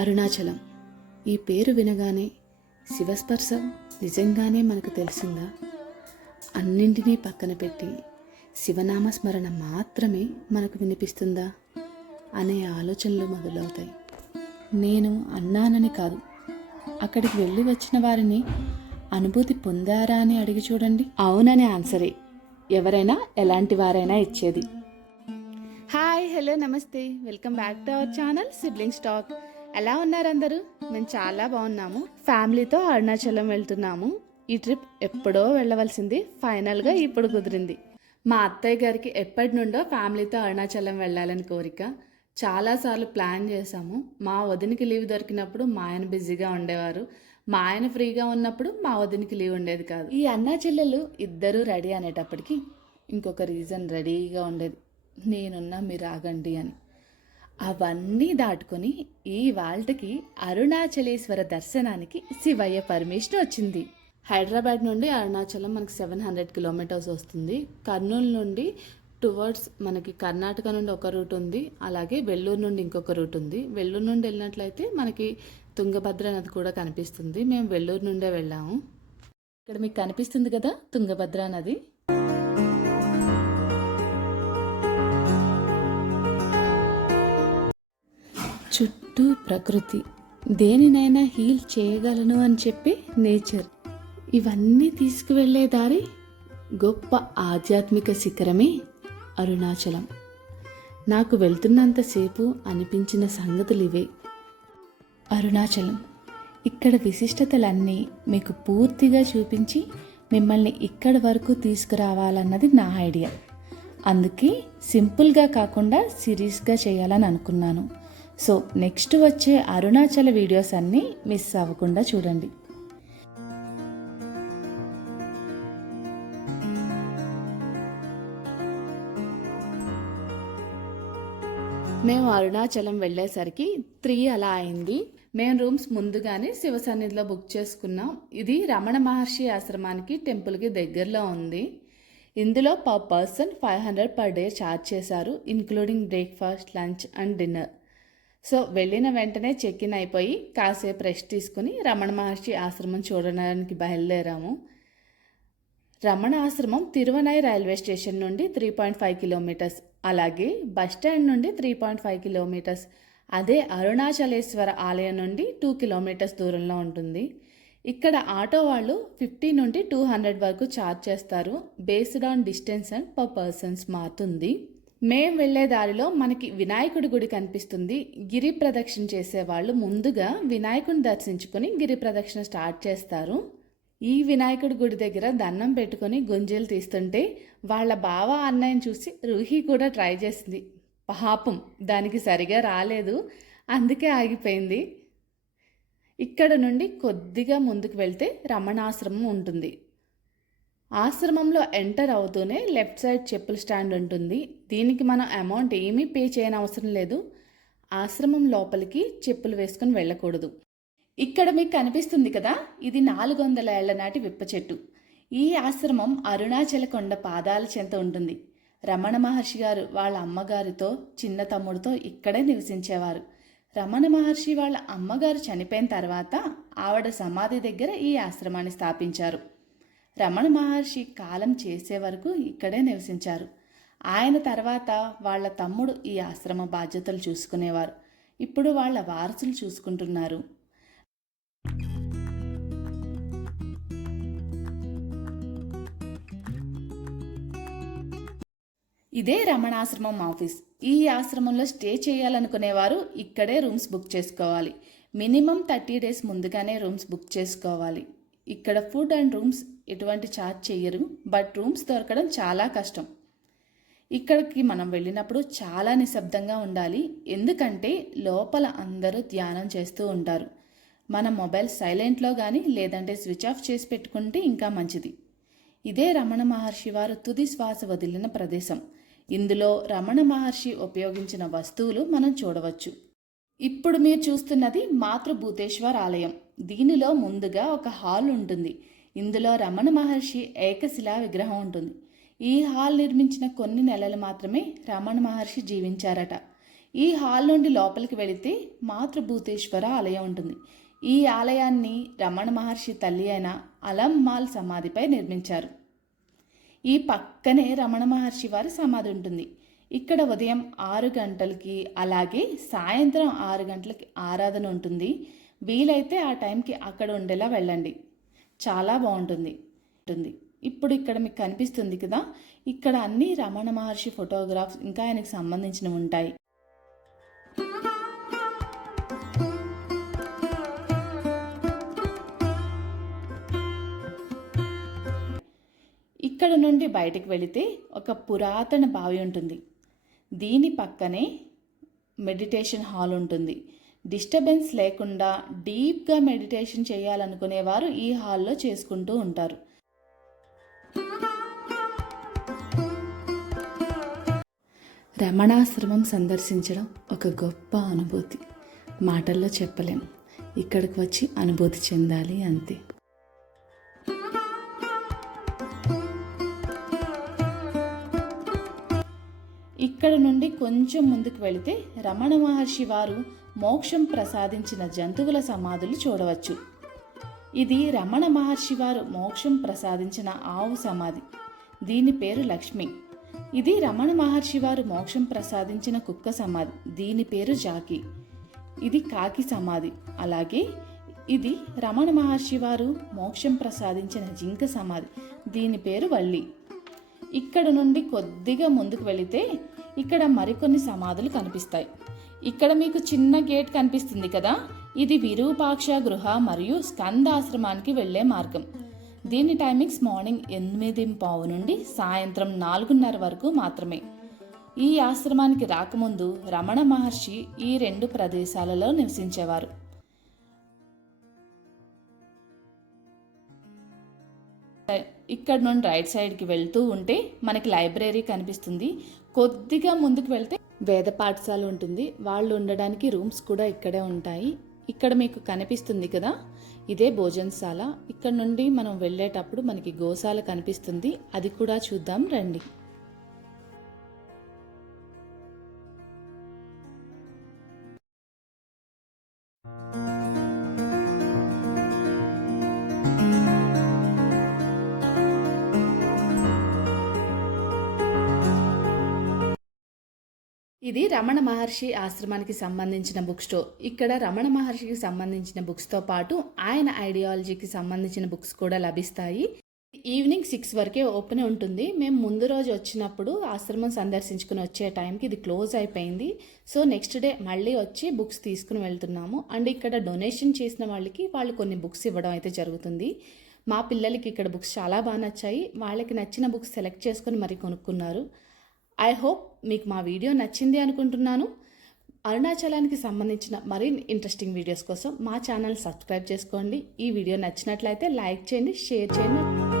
అరుణాచలం. ఈ పేరు వినగానే శివస్పర్శ నిజంగానే మనకు తెలిసిందా? అన్నింటినీ పక్కన పెట్టి శివనామస్మరణ మాత్రమే మనకు వినిపిస్తుందా అనే ఆలోచనలు మొదలవుతాయి. నేను అన్నానని కాదు, అక్కడికి వెళ్ళి వచ్చిన వారిని అనుభూతి పొందారా అని అడిగి చూడండి. అవుననే ఆన్సరే ఎవరైనా ఎలాంటి వారైనా ఇచ్చేది. హాయ్, హలో, నమస్తే, welcome back to our channel siblings talk. ఎలా ఉన్నారు అందరూ? మేము చాలా బాగున్నాము. ఫ్యామిలీతో అరుణాచలం వెళ్తున్నాము. ఈ ట్రిప్ ఎప్పుడో వెళ్ళవలసింది, ఫైనల్గా ఇప్పుడు కుదిరింది. మా అత్తయ్య గారికి ఎప్పటి నుండో ఫ్యామిలీతో అరుణాచలం వెళ్ళాలని కోరిక. చాలాసార్లు ప్లాన్ చేశాము. మా వదినికి లీవ్ దొరికినప్పుడు మా ఆయన బిజీగా ఉండేవారు, మా ఆయన ఫ్రీగా ఉన్నప్పుడు మా వదినికి లీవ్ ఉండేది కాదు. ఈ అన్నా చెల్లెలు ఇద్దరూ రెడీ అనేటప్పటికి ఇంకొక రీజన్ రెడీగా ఉండేది, నేనున్నా మీరు ఆగండి అని. అవన్నీ దాటుకొని ఈ వాళ్ళకి అరుణాచలేశ్వర దర్శనానికి శివయ్య పర్మిషన్ వచ్చింది. హైదరాబాద్ నుండి అరుణాచలం మనకి 700 కిలోమీటర్స్ వస్తుంది. కర్నూలు నుండి టువర్డ్స్ మనకి కర్ణాటక నుండి ఒక రూట్ ఉంది, అలాగే వెల్లూరు నుండి ఇంకొక రూట్ ఉంది. వెల్లూరు నుండి వెళ్ళినట్లయితే మనకి తుంగభద్ర నది కూడా కనిపిస్తుంది. మేము వెల్లూరు నుండే వెళ్ళాము. ఇక్కడ మీకు కనిపిస్తుంది కదా తుంగభద్ర నది. చుట్టూ ప్రకృతి, దేనినైనా హీల్ చేయగలను అని చెప్పి నేచర్, ఇవన్నీ తీసుకువెళ్ళే దారి గొప్ప ఆధ్యాత్మిక శిఖరమే అరుణాచలం. నాకు వెళ్తున్నంతసేపు అనిపించిన సంగతులు ఇవే. అరుణాచలం, ఇక్కడ విశిష్టతలన్నీ మీకు పూర్తిగా చూపించి మిమ్మల్ని ఇక్కడి వరకు తీసుకురావాలన్నది నా ఐడియా. అందుకే సింపుల్గా కాకుండా సిరీస్గా చేయాలని అనుకున్నాను. సో నెక్స్ట్ వచ్చే అరుణాచల వీడియోస్ అన్నీ మిస్ అవ్వకుండా చూడండి. మేము అరుణాచలం వెళ్ళేసరికి 3 అలా అయింది. మేము రూమ్స్ ముందుగానే శివ సన్నిధిలో బుక్ చేసుకున్నాం. ఇది రమణ మహర్షి ఆశ్రమానికి టెంపుల్కి దగ్గరలో ఉంది. ఇందులో per person 500 per day charge చేశారు, including breakfast, lunch and dinner. So వెళ్ళిన వెంటనే చెక్ ఇన్ అయిపోయి కాసేపు రెస్ట్ తీసుకుని రమణ మహర్షి ఆశ్రమం చూడడానికి బయలుదేరాము. రమణ ఆశ్రమం తిరువనై రైల్వే స్టేషన్ నుండి 3.5 కిలోమీటర్స్, అలాగే బస్ స్టాండ్ నుండి 3.5 కిలోమీటర్స్, అదే అరుణాచలేశ్వర ఆలయం నుండి 2 కిలోమీటర్స్ దూరంలో ఉంటుంది. ఇక్కడ ఆటో వాళ్ళు 50 నుండి 200 వరకు ఛార్జ్ చేస్తారు. Based on distance and per persons మారుతుంది. మేం వెళ్లే దారిలో మనకి వినాయకుడి గుడి కనిపిస్తుంది. గిరి ప్రదక్షిణ చేసేవాళ్ళు ముందుగా వినాయకుడిని దర్శించుకొని గిరి ప్రదక్షిణ స్టార్ట్ చేస్తారు. ఈ వినాయకుడి గుడి దగ్గర దండం పెట్టుకొని గుంజీలు తీస్తుంటే వాళ్ళ బావ అన్నయ్యని చూసి రూహి కూడా ట్రై చేసింది. పాపం దానికి సరిగా రాలేదు, అందుకే ఆగిపోయింది. ఇక్కడ నుండి కొద్దిగా ముందుకు వెళ్తే రమణాశ్రమం ఉంటుంది. ఆశ్రమంలో ఎంటర్ అవుతూనే లెఫ్ట్ సైడ్ చెప్పుల స్టాండ్ ఉంటుంది. దీనికి మనం అమౌంట్ ఏమీ పే చేయని అవసరం లేదు. ఆశ్రమం లోపలికి చెప్పులు వేసుకొని వెళ్ళకూడదు. ఇక్కడ మీకు కనిపిస్తుంది కదా, ఇది 400 ఏళ్ల నాటి విప్ప చెట్టు. ఈ ఆశ్రమం అరుణాచల కొండ పాదాల చెంత ఉంటుంది. రమణ మహర్షి గారు వాళ్ళ అమ్మగారితో చిన్న తమ్ముడితో ఇక్కడే నివసించేవారు. రమణ మహర్షి వాళ్ళ అమ్మగారు చనిపోయిన తర్వాత ఆవిడ సమాధి దగ్గర ఈ ఆశ్రమాన్ని స్థాపించారు. రమణ మహర్షి కాలం చేసే వరకు ఇక్కడే నివసించారు. ఆయన తర్వాత వాళ్ళ తమ్ముడు ఈ ఆశ్రమ బాధ్యతలు చూసుకునేవారు. ఇప్పుడు వాళ్ళ వారసులు చూసుకుంటున్నారు. ఇదే రమణాశ్రమం ఆఫీస్. ఈ ఆశ్రమంలో స్టే చేయాలనుకునేవారు ఇక్కడే రూమ్స్ బుక్ చేసుకోవాలి. మినిమం 30 డేస్ ముందుగానే రూమ్స్ బుక్ చేసుకోవాలి. ఇక్కడ ఫుడ్ అండ్ రూమ్స్ ఎటువంటి ఛార్జ్ చెయ్యరు, బట్ రూమ్స్ దొరకడం చాలా కష్టం. ఇక్కడికి మనం వెళ్ళినప్పుడు చాలా నిశ్శబ్దంగా ఉండాలి, ఎందుకంటే లోపల అందరూ ధ్యానం చేస్తూ ఉంటారు. మన మొబైల్ సైలెంట్లో కానీ లేదంటే స్విచ్ ఆఫ్ చేసి పెట్టుకుంటే ఇంకా మంచిది. ఇదే రమణ మహర్షి వారు తుది శ్వాస వదిలిన ప్రదేశం. ఇందులో రమణ మహర్షి ఉపయోగించిన వస్తువులు మనం చూడవచ్చు. ఇప్పుడు మీరు చూస్తున్నది మాతృభూతేశ్వర్ ఆలయం. దీనిలో ముందుగా ఒక హాల్ ఉంటుంది. ఇందులో రమణ మహర్షి ఏకశిలా విగ్రహం ఉంటుంది. ఈ హాల్ నిర్మించిన కొన్ని నెలలు మాత్రమే రమణ మహర్షి జీవించారట. ఈ హాల్ నుండి లోపలికి వెళితే మాతృభూతేశ్వర ఆలయం ఉంటుంది. ఈ ఆలయాన్ని రమణ మహర్షి తల్లి అయిన అలంమాల్ సమాధిపై నిర్మించారు. ఈ పక్కనే రమణ మహర్షి వారి సమాధి ఉంటుంది. ఇక్కడ ఉదయం 6 గంటలకి అలాగే సాయంత్రం 6 గంటలకి ఆరాధన ఉంటుంది. వీలైతే ఆ టైంకి అక్కడ ఉండేలా వెళ్ళండి, చాలా బాగుంటుంది. ఇప్పుడు ఇక్కడ మీకు కనిపిస్తుంది కదా, ఇక్కడ అన్ని రమణ మహర్షి ఫోటోగ్రాఫ్స్ ఇంకా ఆయనకు సంబంధించినవి ఉంటాయి. ఇక్కడ నుండి బయటకు వెళితే ఒక పురాతన బావి ఉంటుంది. దీని పక్కనే మెడిటేషన్ హాల్ ఉంటుంది. డిస్టర్బెన్స్ లేకుండా డీప్గా మెడిటేషన్ చేయాలనుకునేవారు ఈ హాల్లో చేసుకుంటూ ఉంటారు. రమణాశ్రమం సందర్శించడం ఒక గొప్ప అనుభూతి, మాటల్లో చెప్పలేము. ఇక్కడికి వచ్చి అనుభూతి చెందాలి అంతే. ఇక్కడ నుండి కొంచెం ముందుకు వెళితే రమణ మహర్షి వారు మోక్షం ప్రసాదించిన జంతువుల సమాధులు చూడవచ్చు. ఇది రమణ మహర్షి వారు మోక్షం ప్రసాదించిన ఆవు సమాధి. దీని పేరు లక్ష్మి. ఇది రమణ మహర్షి వారు మోక్షం ప్రసాదించిన కుక్క సమాధి. దీని పేరు జాకి. ఇది కాకి సమాధి. అలాగే ఇది రమణ మహర్షి వారు మోక్షం ప్రసాదించిన జింక సమాధి. దీని పేరు వల్లి. ఇక్కడ నుండి కొద్దిగా ముందుకు వెళితే ఇక్కడ మరికొన్ని సమాధులు కనిపిస్తాయి. ఇక్కడ మీకు చిన్న గేట్ కనిపిస్తుంది కదా, ఇది విరూపాక్ష గృహ మరియు స్కందాశ్రమానికి వెళ్లే మార్గం. దీని టైమింగ్స్ మార్నింగ్ 8:15 నుండి సాయంత్రం 4:30 వరకు మాత్రమే. ఈ ఆశ్రమానికి రాకముందు రమణ మహర్షి ఈ 2 ప్రదేశాలలో నివసించేవారు. ఇక్కడ నుండి రైట్ సైడ్కి వెళ్తూ ఉంటే మనకి లైబ్రరీ కనిపిస్తుంది. కొద్దిగా ముందుకు వెళ్తే వేద పాఠశాల ఉంటుంది. వాళ్ళు ఉండడానికి రూమ్స్ కూడా ఇక్కడే ఉంటాయి. ఇక్కడ మీకు కనిపిస్తుంది కదా, ఇదే భోజనశాల. ఇక్కడ నుండి మనం వెళ్ళేటప్పుడు మనకి గోశాల కనిపిస్తుంది, అది కూడా చూద్దాం రండి. ఇది రమణ మహర్షి ఆశ్రమానికి సంబంధించిన బుక్ స్టోర్. ఇక్కడ రమణ మహర్షికి సంబంధించిన బుక్స్తో పాటు ఆయన ఐడియాలజీకి సంబంధించిన బుక్స్ కూడా లభిస్తాయి. ఈవినింగ్ 6 వరకే ఓపెన్ ఉంటుంది. మేము ముందు రోజు వచ్చినప్పుడు ఆశ్రమం సందర్శించుకుని వచ్చే టైంకి ఇది క్లోజ్ అయిపోయింది. సో నెక్స్ట్ డే మళ్ళీ వచ్చి బుక్స్ తీసుకుని వెళ్తున్నాము. అండ్ ఇక్కడ డొనేషన్ చేసిన వాళ్ళకి వాళ్ళు కొన్ని బుక్స్ ఇవ్వడం అయితే జరుగుతుంది. మా పిల్లలకి ఇక్కడ బుక్స్ చాలా బాగా నచ్చాయి. వాళ్ళకి నచ్చిన బుక్స్ సెలెక్ట్ చేసుకొని మరి కొనుక్కున్నారు. ఐ హోప్ మీకు మా వీడియో నచ్చింది అనుకుంటున్నాను. అరుణాచలానికి సంబంధించిన మరిన్ని ఇంట్రెస్టింగ్ వీడియోస్ కోసం మా ఛానల్ సబ్స్క్రైబ్ చేసుకోండి. ఈ వీడియో నచ్చినట్లయితే లైక్ చేయండి, షేర్ చేయండి.